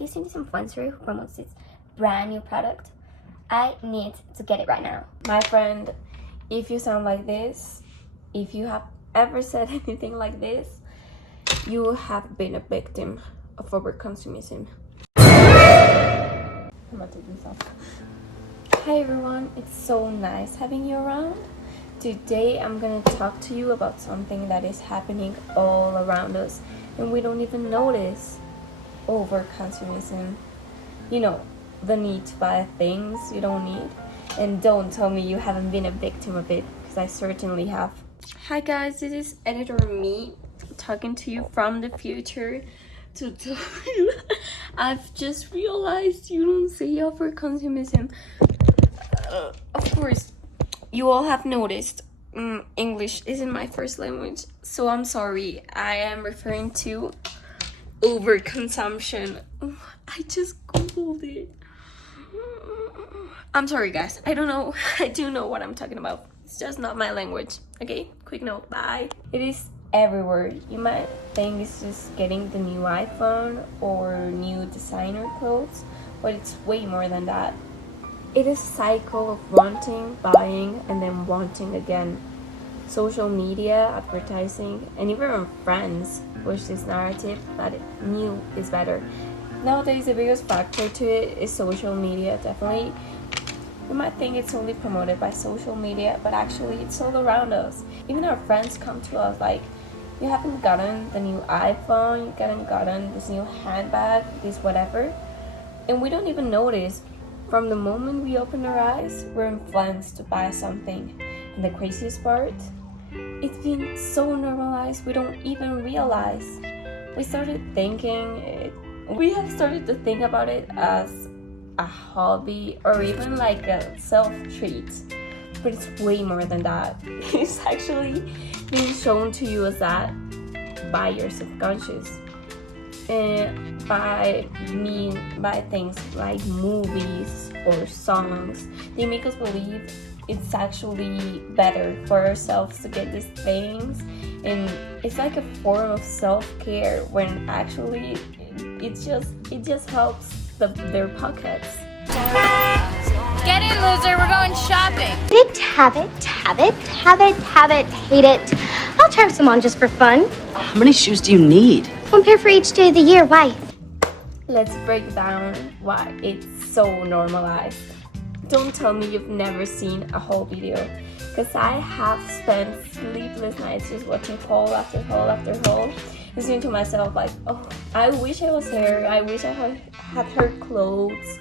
you seen this influencer who promotes this brand new product? I need to get it right now. My friend, if you sound like this, if you have ever said anything like this, you have been a victim of overconsumerism. I'm gonna take this off. Hi everyone, it's so nice having you around. Today I'm gonna talk to you about something that is happening all around us and we don't even notice. Overconsumerism. You know, the need to buy things you don't need. And don't tell me you haven't been a victim of it, because I certainly have. Hi guys, this is editor me talking to you from the future to tell you I've just realized you don't say overconsumerism. Of course, you all have noticed English isn't my first language, so I'm sorry. I am referring to overconsumption. I just googled it. I'm sorry guys, I don't know. I do know what I'm talking about. It's just not my language. Okay, quick note, bye. It is everywhere. You might think it's just getting the new iPhone or new designer clothes, but it's way more than that. It is a cycle of wanting, buying, and then wanting again. Social media, advertising, and even our friends push this narrative that new is better. Nowadays, the biggest factor to it is social media, definitely. You might think it's only promoted by social media, but actually it's all around us. Even our friends come to us like, you haven't gotten the new iPhone, you haven't gotten this new handbag, this whatever. And we don't even notice. From the moment we open our eyes, we're influenced to buy something. And the craziest part, it's been so normalized we don't even realize. We have started to think about it as a hobby or even like a self-treat, but it's way more than that. It's actually being shown to you as that by your subconscious, and by things like movies or songs. They make us believe it's actually better for ourselves to get these things, and it's like a form of self-care when actually it just helps their pockets. Get in, loser, we're going shopping. Have it, hate it. I'll try some on just for fun. How many shoes do you need? One pair for each day of the year. Why? Let's break down why it's so normalized. Don't tell me you've never seen a whole video, because I have spent sleepless nights just watching haul after haul after haul, and saying to myself like, oh, I wish I was her, I wish I had her clothes,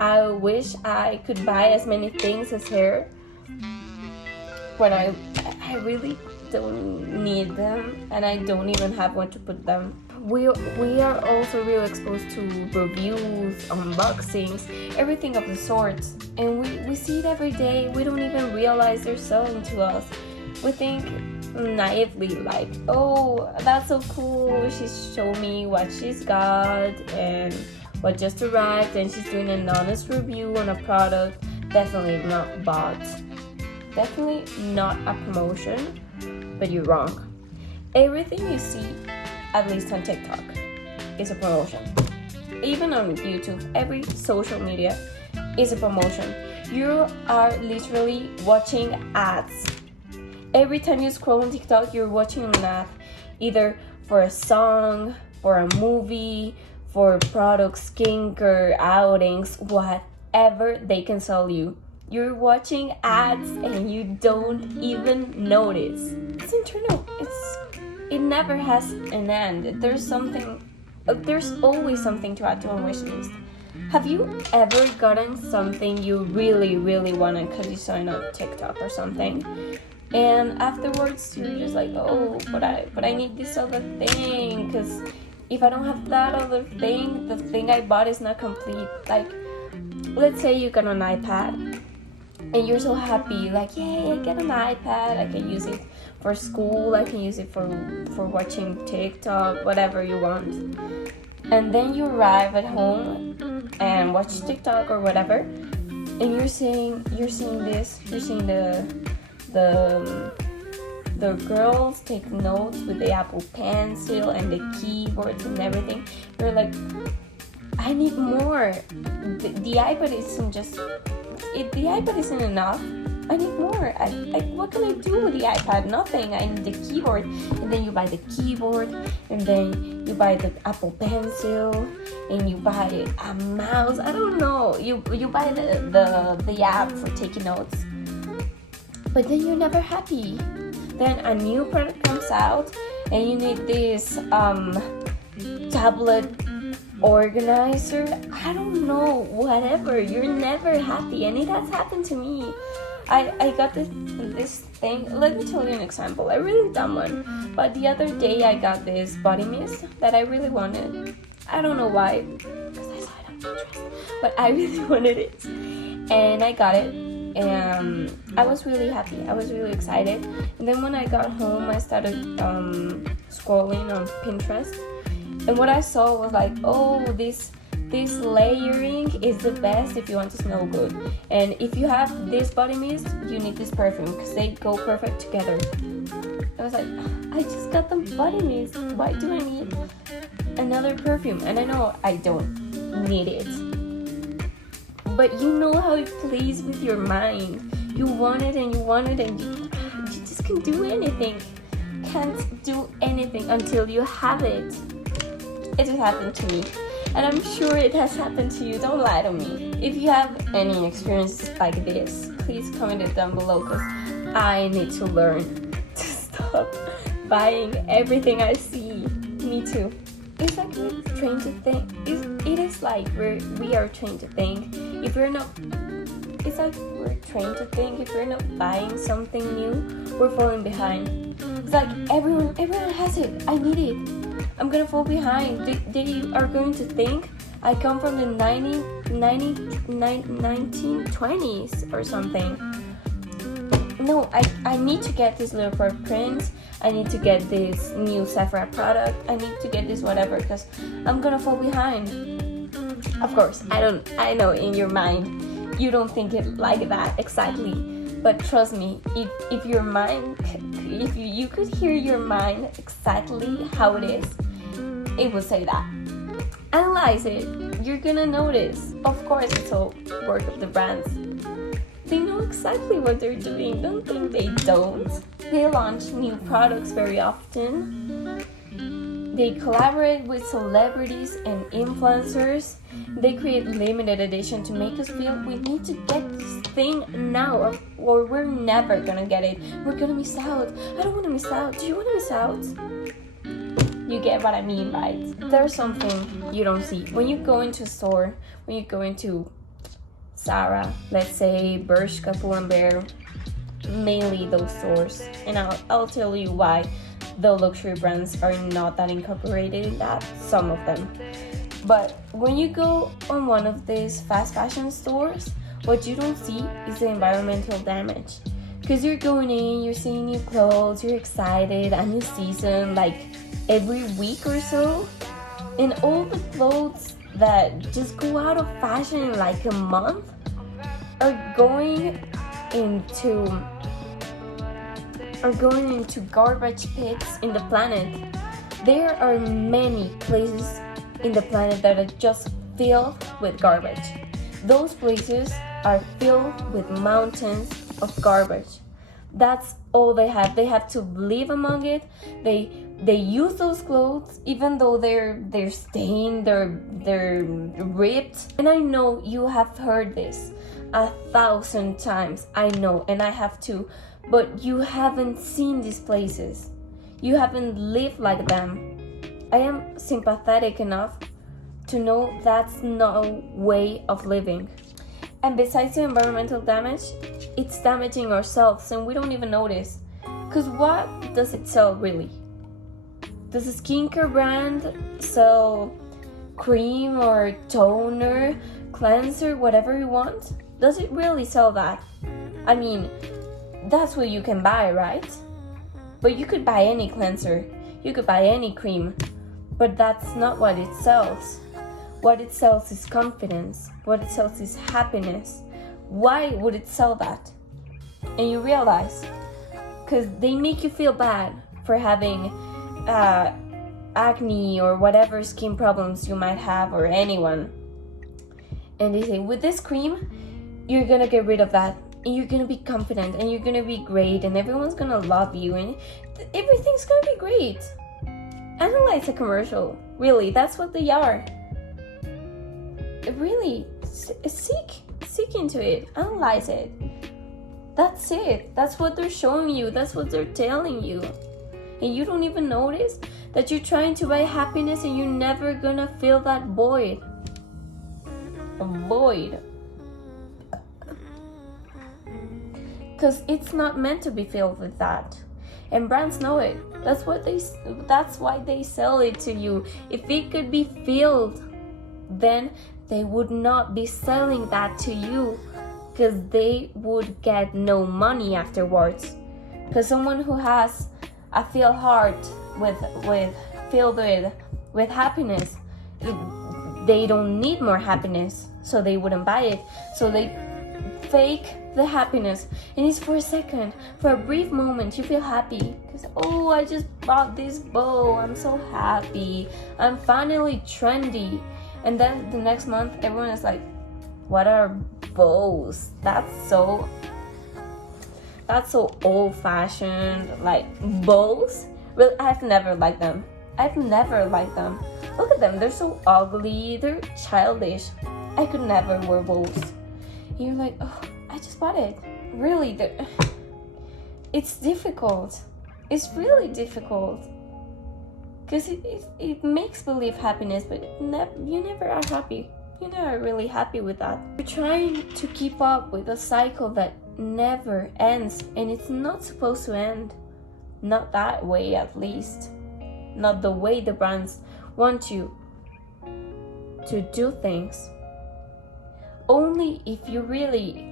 I wish I could buy as many things as her, when I really don't need them, and I don't even have one to put them. We are also real exposed to reviews, unboxings, everything of the sort, and we see it every day. We don't even realize they're selling to us. We think naively like, oh, that's so cool, she's showing me what she's got and what just arrived, and she's doing an honest review on a product. Definitely not bought, definitely not a promotion, but you're wrong. Everything you see, at least on TikTok, is a promotion. Even on YouTube, every social media is a promotion. You are literally watching ads. Every time you scroll on TikTok, you're watching an ad, either for a song, for a movie, for products, skincare, outings, whatever they can sell you. You're watching ads and you don't even notice. It's internal. It never has an end. There's always something to add to a wish list. Have you ever gotten something you really, really wanted because you saw it on TikTok or something, and afterwards you're just like, oh, but I need this other thing, because if I don't have that other thing, the thing I bought is not complete. Like, let's say you got an iPad and you're so happy, like, yay, I get an iPad, I can use it for school, I can use it for watching TikTok, whatever you want. And then you arrive at home and watch TikTok or whatever, and you're seeing the girls take notes with the Apple Pencil and the keyboards and everything. You're like, I I need more. The iPad isn't just, if the iPad isn't enough, I need more. What can I do with the iPad? Nothing. I need the keyboard. And then you buy the keyboard, and then you buy the Apple Pencil, and you buy a mouse. I don't know. You buy the app for taking notes. But then you're never happy. Then a new product comes out, and you need this tablet organizer. I don't know. Whatever. You're never happy, and it has happened to me. I got this thing. Let me tell you an example, a really dumb one. But the other day I got this body mist that I really wanted. I don't know why, because I saw it on Pinterest, but I really wanted it, and I got it. And I was really happy. I was really excited. And then when I got home, I started scrolling on Pinterest, and what I saw was like, oh, this layering is the best if you want to smell good. And if you have this body mist, you need this perfume because they go perfect together. I was like, I just got the body mist. Why do I need another perfume? And I know I don't need it. But you know how it plays with your mind. You want it and you want it, and you just can't do anything. Can't do anything until you have it. It has happened to me. And I'm sure it has happened to you. Don't lie to me. If you have any experience like this, please comment it down below, because I need to learn to stop buying everything I see. Me too. It's like we're trained to think. It is like we are trained to think. If we're not, it's like we're trained to think. If we're not buying something new, we're falling behind. It's like everyone has it. I need it. I'm gonna fall behind. They are going to think I come from the 1920s or something. No, I need to get this leopard print. I need to get this new Sephora product. I need to get this whatever, because I'm gonna fall behind. Of course, I know in your mind you don't think it like that exactly. But trust me, if your mind, if you could hear your mind exactly how it is, it would say that. Analyze it. You're gonna notice. Of course, it's all work of the brands. They know exactly what they're doing. Don't think they don't. They launch new products very often. They collaborate with celebrities and influencers. They create limited edition to make us feel we need to get this thing now, or we're never gonna get it. We're gonna miss out. I don't wanna miss out. Do you wanna miss out? You get what I mean, right? There's something you don't see. When you go into a store, when you go into Zara, let's say Bershka, Pull&Bear, mainly those stores, and I'll tell you why the luxury brands are not that incorporated in that, some of them. But when you go on one of these fast fashion stores, what you don't see is the environmental damage. Because you're going in, you're seeing new clothes, you're excited, a new season, like every week or so, and all the clothes that just go out of fashion in like a month are going into garbage pits in the planet. There are many places in the planet that are just filled with garbage. Those places are filled with mountains of garbage. That's all they have. They have to live among it. They use those clothes even though they're stained, they're ripped. And I know you have heard this 1,000 times. I know, and I have too. But you haven't seen these places. You haven't lived like them. I am sympathetic enough to know that's no way of living. And besides the environmental damage, it's damaging ourselves and we don't even notice. Because what does it sell really? Does a skincare brand sell cream or toner, cleanser, whatever you want? Does it really sell that? I mean, that's what you can buy, right? But you could buy any cleanser, you could buy any cream, but that's not what it sells. What it sells is confidence. What it sells is happiness. Why would it sell that? And you realize, because they make you feel bad for having acne or whatever skin problems you might have, or anyone, and they say, with this cream you're gonna get rid of that, and you're gonna be confident, and you're gonna be great, and everyone's gonna love you, and everything's gonna be great. Analyze a commercial. Really, that's what they are. Really, seek into it, analyze it. That's it. That's what they're showing you. That's what they're telling you. And you don't even notice that you're trying to buy happiness, and you're never gonna fill that void. A void. Because it's not meant to be filled with that. And brands know it. That's why they sell it to you. If it could be filled, then they would not be selling that to you, because they would get no money afterwards. Because someone who has a filled heart filled with happiness, they don't need more happiness, so they wouldn't buy it. So they fake the happiness, and it's for a second, for a brief moment. You feel happy because, oh, I just bought this bow, I'm so happy, I'm finally trendy. And then the next month everyone is like, what are bows? That's so old-fashioned. Like, bows? Well, I've never liked them. Look at them, they're so ugly, they're childish. I could never wear bows. You're like, oh, I just bought it. Really, it's difficult. It's really difficult. Because it makes believe happiness, but you never are happy. You're never really happy with that. You're trying to keep up with a cycle that never ends, and it's not supposed to end. Not that way, at least. Not the way the brands want you to do things. Only if you really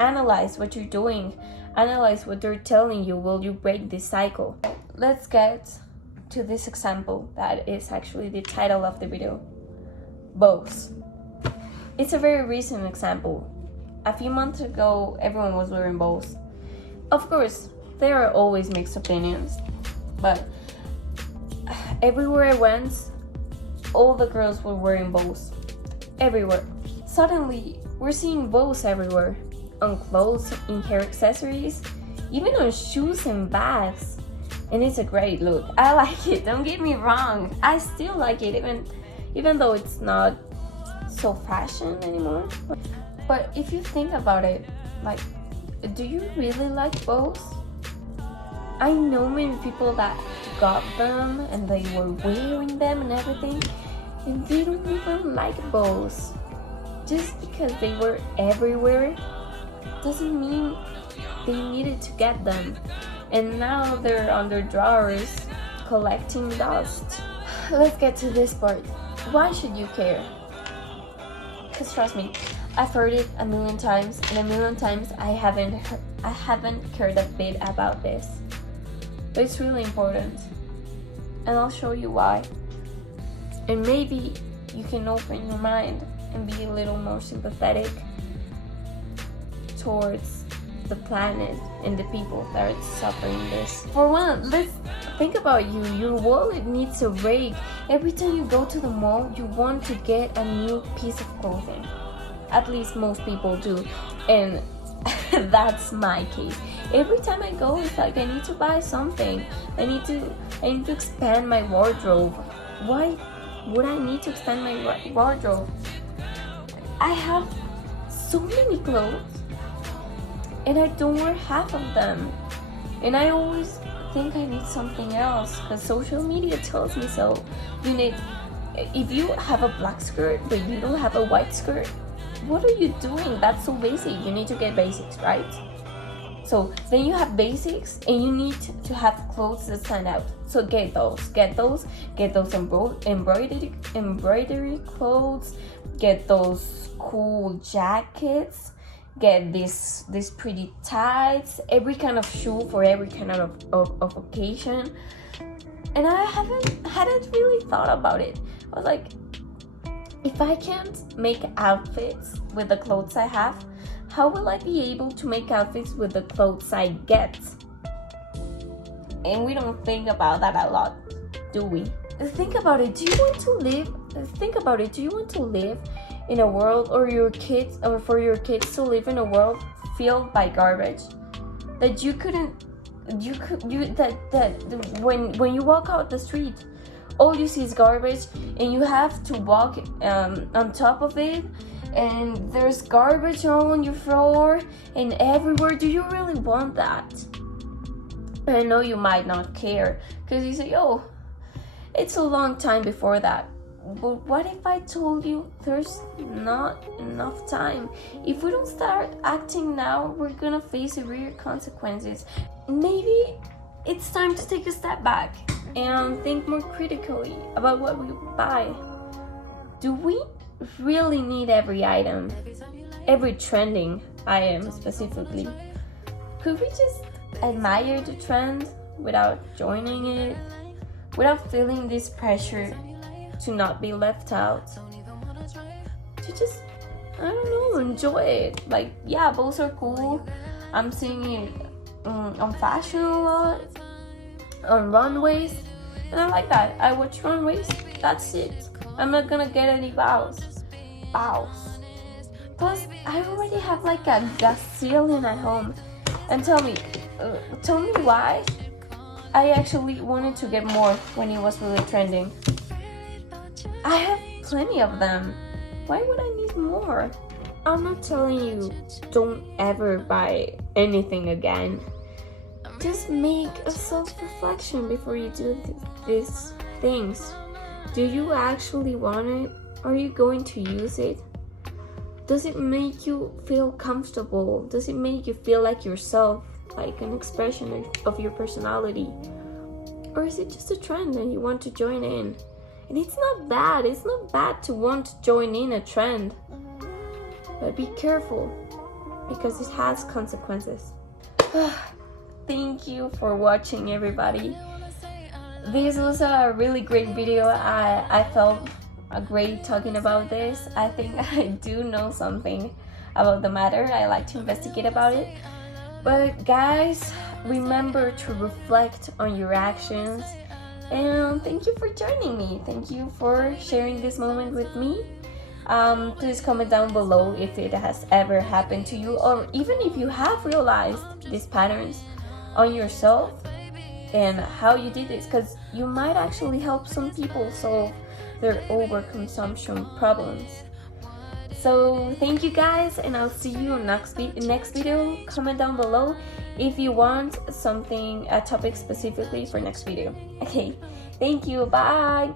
analyze what you're doing, analyze what they're telling you, will you break this cycle. Let's get to this example that is actually the title of the video. Bows. It's a very recent example. A few months ago, everyone was wearing bows. Of course, there are always mixed opinions, but everywhere I went, all the girls were wearing bows. Everywhere. Suddenly, we're seeing bows everywhere. On clothes, in hair accessories, even on shoes and bags. And it's a great look. I like it, don't get me wrong. I still like it, even though it's not so fashion anymore. But if you think about it, like, do you really like bows? I know many people that got them and they were wearing them and everything, and they don't even like bows. Just because they were everywhere doesn't mean they needed to get them. And now they're on their drawers collecting dust. Let's get to this part. Why should you care? Because trust me, I've heard it a million times, and a million times I haven't cared a bit about this. But it's really important, and I'll show you why. And maybe you can open your mind and be a little more sympathetic towards the planet and the people that are suffering this. For one, let's think about you. Your wallet needs a break. Every time you go to the mall, you want to get a new piece of clothing. At least most people do, and that's my case. Every time I go, it's like I need to buy something. I need to expand my wardrobe. Why would I need to expand my wardrobe? I have so many clothes, and I don't wear half of them. And I always think I need something else because social media tells me so. If you have a black skirt but you don't have a white skirt, what are you doing? That's so basic. You need to get basics, right? So then you have basics, and you need to have clothes that stand out. So get those embroidery clothes, get those cool jackets, get these pretty tights, every kind of shoe for every kind of occasion. And I hadn't really thought about it. I was like, if I can't make outfits with the clothes I have, how will I be able to make outfits with the clothes I get? And we don't think about that a lot, do we? think about it. Do you want to live? Think about it. Do you want to live in a world, or your kids, or for your kids to live in a world filled by garbage that you couldn't? When you walk out the street, all you see is garbage, and you have to walk on top of it, and there's garbage on your floor and everywhere. Do you really want that? I know you might not care because you say, oh, it's a long time before that. But what if I told you there's not enough time? If we don't start acting now, we're gonna face severe consequences. Maybe it's time to take a step back and think more critically about what we buy. Do we really need every item? Every trending item specifically? Could we just admire the trend without joining it? Without feeling this pressure to not be left out? To just, I don't know, enjoy it. Like, yeah, bows are cool. I'm seeing it on fashion a lot, on runways, and I like that. I watch runways, that's it. I'm not gonna get any bows. Plus, I already have like a gazillion at home. And tell me why I actually wanted to get more when it was really trending. I have plenty of them. Why would I need more? I'm not telling you don't ever buy anything again. Just make a self-reflection before you do these things. Do you actually want it? Are you going to use it? Does it make you feel comfortable? Does it make you feel like yourself, like an expression of your personality? Or is it just a trend and you want to join in? And it's not bad. It's not bad to want to join in a trend. But be careful, because it has consequences. Thank you for watching, everybody. This was a really great video. I felt great talking about this. I think I do know something about the matter. I like to investigate about it. But guys, remember to reflect on your actions. And thank you for joining me. Thank you for sharing this moment with me. Please comment down below if it has ever happened to you, or even if you have realized these patterns on yourself and how you did this, because you might actually help some people solve their overconsumption problems. So thank you guys, and I'll see you in next video. Comment down below if you want a topic specifically for next video. Okay, thank you, bye.